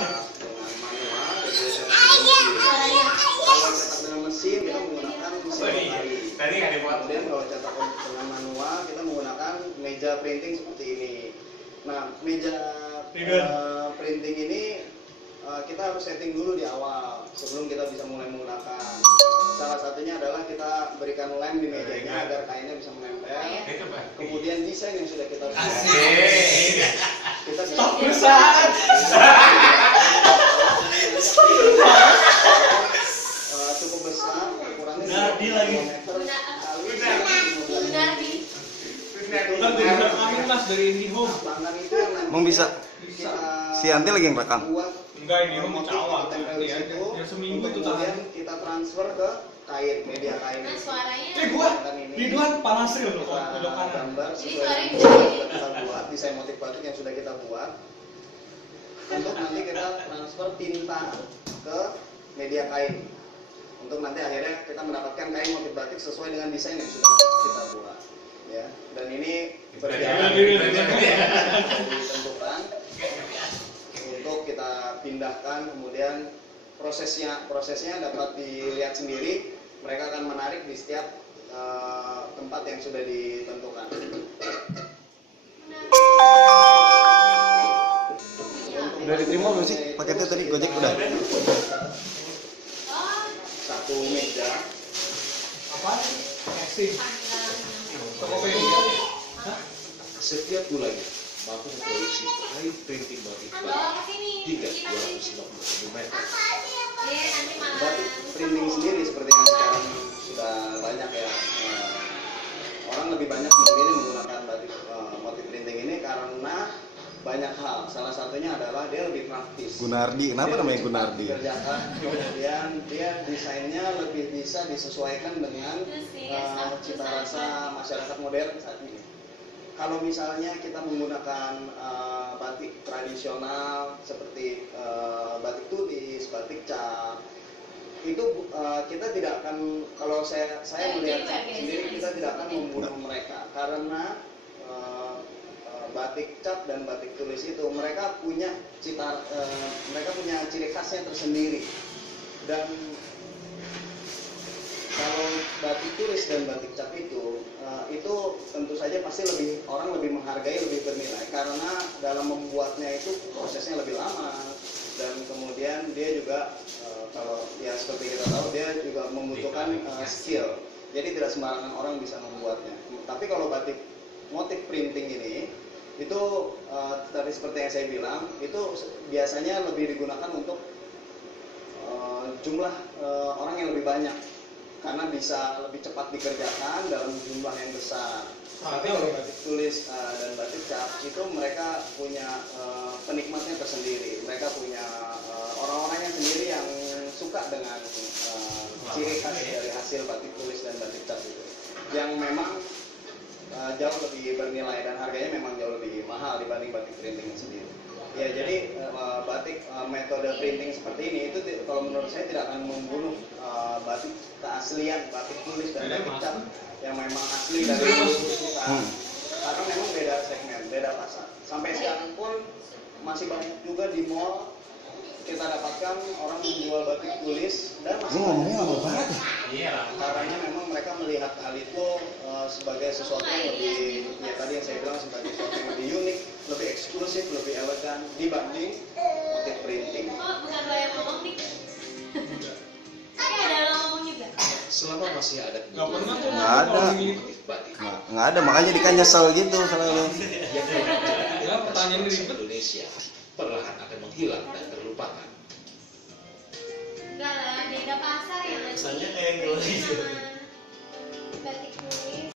dengan manual, kalau cetak dengan mesin kita menggunakan mesin rotary. Kemudian kalau cetak dengan manual kita menggunakan meja printing seperti ini. Nah, meja printing ini kita harus setting dulu di awal sebelum kita bisa mulai menggunakan. Salah satunya adalah kita berikan lem di mejanya agar kainnya bisa menempel. Kemudian desain yang sudah kita buat, kita bisa cukup besar, ukurannya 2 meter Emang bisa? Si Anti lagi yang rekam? Enggak, ini mau cawat. Ya seminggu itu kemudian kita transfer ke kain, media kain. Nah, suaranya Ridwan panasin loh pojok kanan. Gambar sesuai yang sudah kita buat, desain motif batik yang sudah kita buat. Untuk nanti kita transfer tinta ke media kain. Untuk nanti akhirnya kita mendapatkan kain motif batik sesuai dengan desain yang sudah kita buat. Ya, dan ini berjalan ditentukan untuk kita pindahkan, kemudian prosesnya dapat dilihat sendiri. Mereka akan menarik di setiap tempat yang sudah ditentukan. Udah diterima belum sih paketnya tadi Gojek udah? Satu meja. Apa? Casing. Setiap bulannya mampu memproduksi kain printing batik hingga 250 meter. Batik printing sendiri seperti yang sekarang sudah banyak ya, orang lebih banyak memilih menggunakan batik motif printing ini karena banyak hal. Salah satunya adalah dia lebih praktis. Gunardi, kenapa namanya Gunardi? Dikerjakan, kemudian dia desainnya lebih bisa disesuaikan dengan cita rasa masyarakat modern saat ini. Kalau misalnya kita menggunakan batik tradisional seperti batik tulis, batik cap, itu kita tidak akan, kalau saya melihat sendiri, kita tidak akan membunuh mereka karena batik cap dan batik tulis itu mereka punya mereka punya ciri khasnya tersendiri. Dan kalau batik tulis dan batik cap itu tentu saja pasti orang lebih menghargai, lebih bernilai karena dalam membuatnya itu prosesnya lebih lama, dan kemudian dia juga kalau ya seperti kita tahu dia juga membutuhkan skill, jadi tidak sembarangan orang bisa membuatnya. Tapi kalau batik motif printing ini itu tadi seperti yang saya bilang, itu biasanya lebih digunakan untuk jumlah orang yang lebih banyak karena bisa lebih cepat dikerjakan dalam jumlah yang besar. Tapi kalau batik tulis dan batik cap itu mereka punya penikmatnya tersendiri, mereka punya orang-orangnya sendiri yang suka dengan ciri khas dari hasil batik tulis dan batik cap itu, yang memang jauh lebih bernilai dan harganya memang jauh lebih mahal dibanding batik printing sendiri. Ya, jadi batik metode printing seperti ini itu kalau menurut saya tidak akan membunuh batik keaslian batik tulis dan batik cap yang memang asli dari perusahaan, karena memang beda segmen, beda pasar. Sampai sekarang pun masih banyak juga di mall kita dapatkan orang menjual batik tulis dan masih banyak. Iya, karena memang mereka melihat hal itu sebagai sesuatu yang lebih, ya tadi yang saya bilang, sebagai sesuatu yang lebih unik, lebih eksklusif, lebih elegan dibanding motif printing. Oh, bukan lo yang ngomong nih. Tapi ada yang ngomong juga. Selama masih ada Nggak ada. Nggak ada, makanya dia kan nyesel gitu selalu. Ya, pertanyaan Indonesia perlahan akan menghilang dan terlupakan. Enggak lah, beda pasar ya. Misalnya kayak gitu.